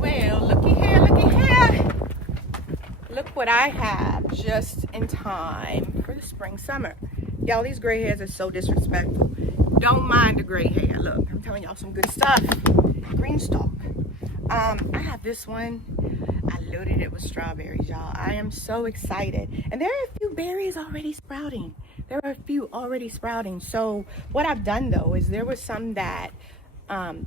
Well, looky here, looky here. Look what I have just in time for the spring, summer. Y'all, these gray hairs are so disrespectful. Don't mind the gray hair. Look, I'm telling y'all some good stuff. GreenStalk. I have this one. I loaded it with strawberries, y'all. I am so excited. And there are a few berries already sprouting. So what I've done though is there was some that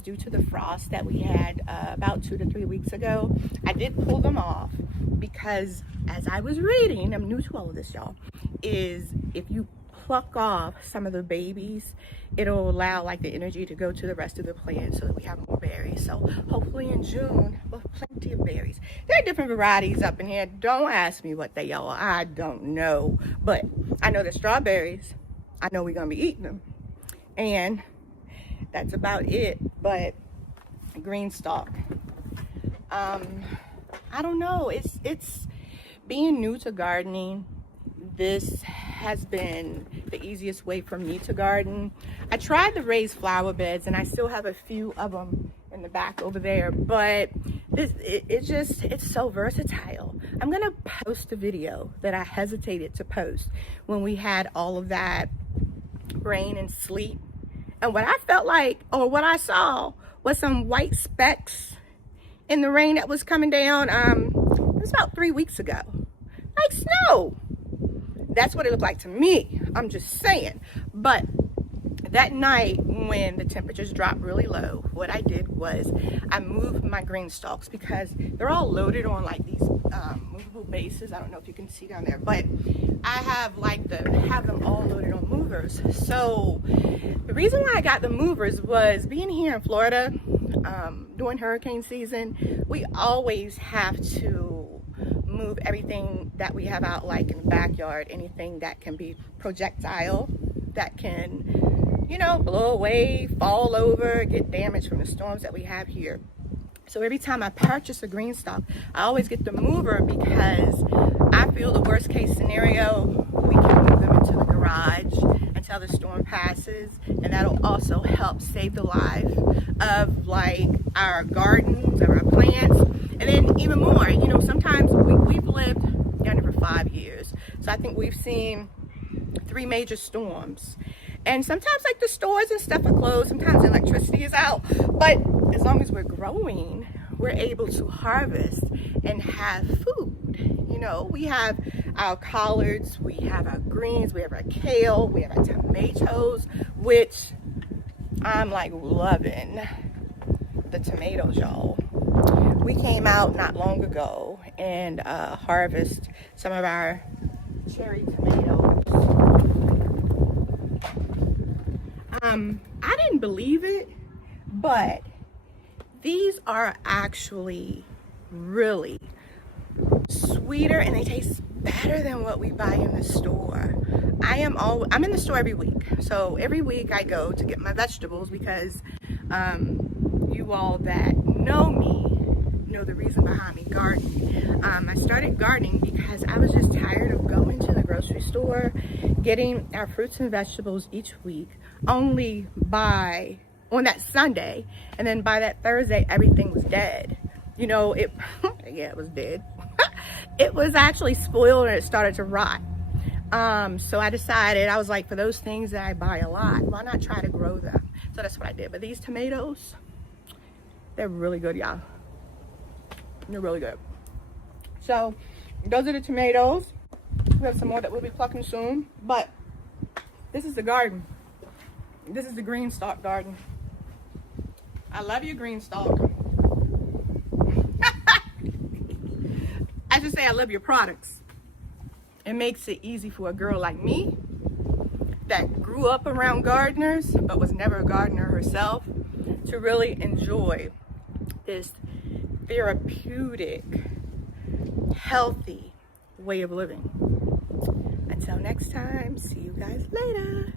due to the frost that we had about 2 to 3 weeks ago, I did pull them off because as I was reading, I'm new to all of this, y'all, is if you pluck off some of the babies, it'll allow like the energy to go to the rest of the plant so that we have more berries. So hopefully in June we'll have plenty of berries. There are different varieties up in here. Don't ask me what they are. I don't know, but I know the strawberries. I know we're gonna be eating them, and that's about it. But GreenStalk, I don't know, it's being new to gardening. This has been the easiest way for me to garden. I tried the raised flower beds and I still have a few of them in the back over there, but it's so versatile. I'm gonna post a video that I hesitated to post when we had all of that rain and sleet, and what I felt like, or what I saw, was some white specks in the rain that was coming down. It was about 3 weeks ago, like snow. That's what it looked like to me. I'm just saying. But that night when the temperatures dropped really low, what I did was I moved my GreenStalks because they're all loaded on like these movable bases. I don't know if you can see down there, but I have them all loaded on movers. So the reason why I got the movers was being here in Florida during hurricane season, we always have to move everything that we have out, like in the backyard, anything that can be projectile, that can, you know, blow away, fall over, get damaged from the storms that we have here. So every time I purchase a GreenStalk, I always get the mover because I feel the worst case scenario, we can move them into the garage until the storm passes, and that'll also help save the life of like our gardens or our plants. And then even more, you know, sometimes we've lived down here for 5 years. So I think we've seen 3 major storms. And sometimes like the stores and stuff are closed, sometimes the electricity is out. But as long as we're growing, we're able to harvest and have food. You know, we have our collards, we have our greens, we have our kale, we have our tomatoes, which I'm like loving the tomatoes, y'all. We came out not long ago and harvest some of our cherry tomatoes. I didn't believe it, but these are actually really sweeter and they taste better than what we buy in the store. I'm in the store every week. So every week I go to get my vegetables because you all that know me know the reason behind me gardening. I started gardening because I was just tired of going to the grocery store, getting our fruits and vegetables each week, only by on that Sunday, and then by that Thursday everything was dead. You know, it was dead. It was actually spoiled and it started to rot. So I decided, I was like, for those things that I buy a lot, why not try to grow them? So that's what I did. But these tomatoes, they're really good, y'all. They're really good. So those are the tomatoes. We have some more that we'll be plucking soon. But this is the garden. This is the GreenStalk garden. I love you, GreenStalk. I should say I love your products. It makes it easy for a girl like me that grew up around gardeners but was never a gardener herself to really enjoy this therapeutic, healthy way of living. Until next time, see you guys later.